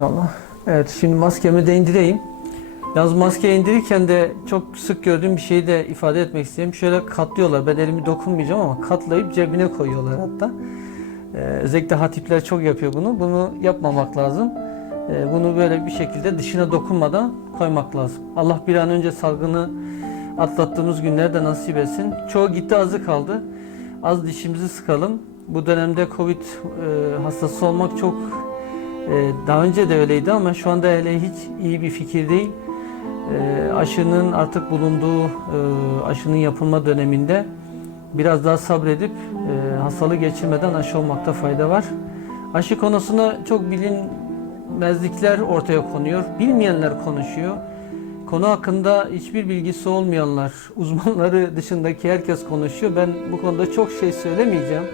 Allah. Evet şimdi maskemi de indireyim. Yalnız maske indirirken de çok sık gördüğüm bir şeyi de ifade etmek istiyorum. Şöyle katlıyorlar. Ben elimi dokunmayacağım ama katlayıp cebine koyuyorlar hatta. Ee, özellikle hatipler çok yapıyor bunu. Bunu yapmamak lazım. Ee, bunu böyle bir şekilde dışına dokunmadan koymak lazım. Allah bir an önce salgını atlattığımız günlerde nasip etsin. Çoğu gitti azı kaldı. Az dişimizi sıkalım. Bu dönemde Covid e, hastası olmak çok Daha önce de öyleydi ama şu anda hele hiç iyi bir fikir değil. Ee, Aşının artık bulunduğu e, aşının yapılma döneminde biraz daha sabredip e, hastalığı geçirmeden aşı olmakta fayda var. Aşı konusunda çok bilinmezlikler ortaya konuyor. Bilmeyenler konuşuyor. Konu hakkında hiçbir bilgisi olmayanlar, uzmanları dışındaki herkes konuşuyor. Ben bu konuda çok şey söylemeyeceğim.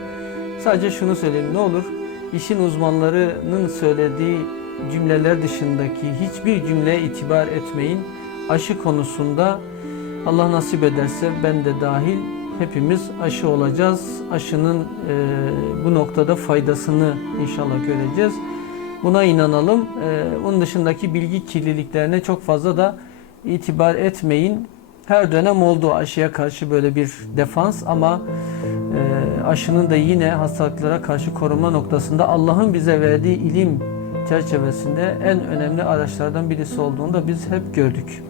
Sadece şunu söyleyeyim ne olur işin uzmanlarının söylediği cümleler dışındaki hiçbir cümleye itibar etmeyin. Aşı konusunda Allah nasip ederse ben de dahil hepimiz aşı olacağız. Aşının e, bu noktada faydasını inşallah göreceğiz. Buna inanalım. E, onun dışındaki bilgi kirliliklerine çok fazla da itibar etmeyin. Her dönem oldu aşıya karşı böyle bir defans ama e, aşının da yine hastalıklara karşı korunma noktasında Allah'ın bize verdiği ilim çerçevesinde en önemli araçlardan birisi olduğunu da biz hep gördük.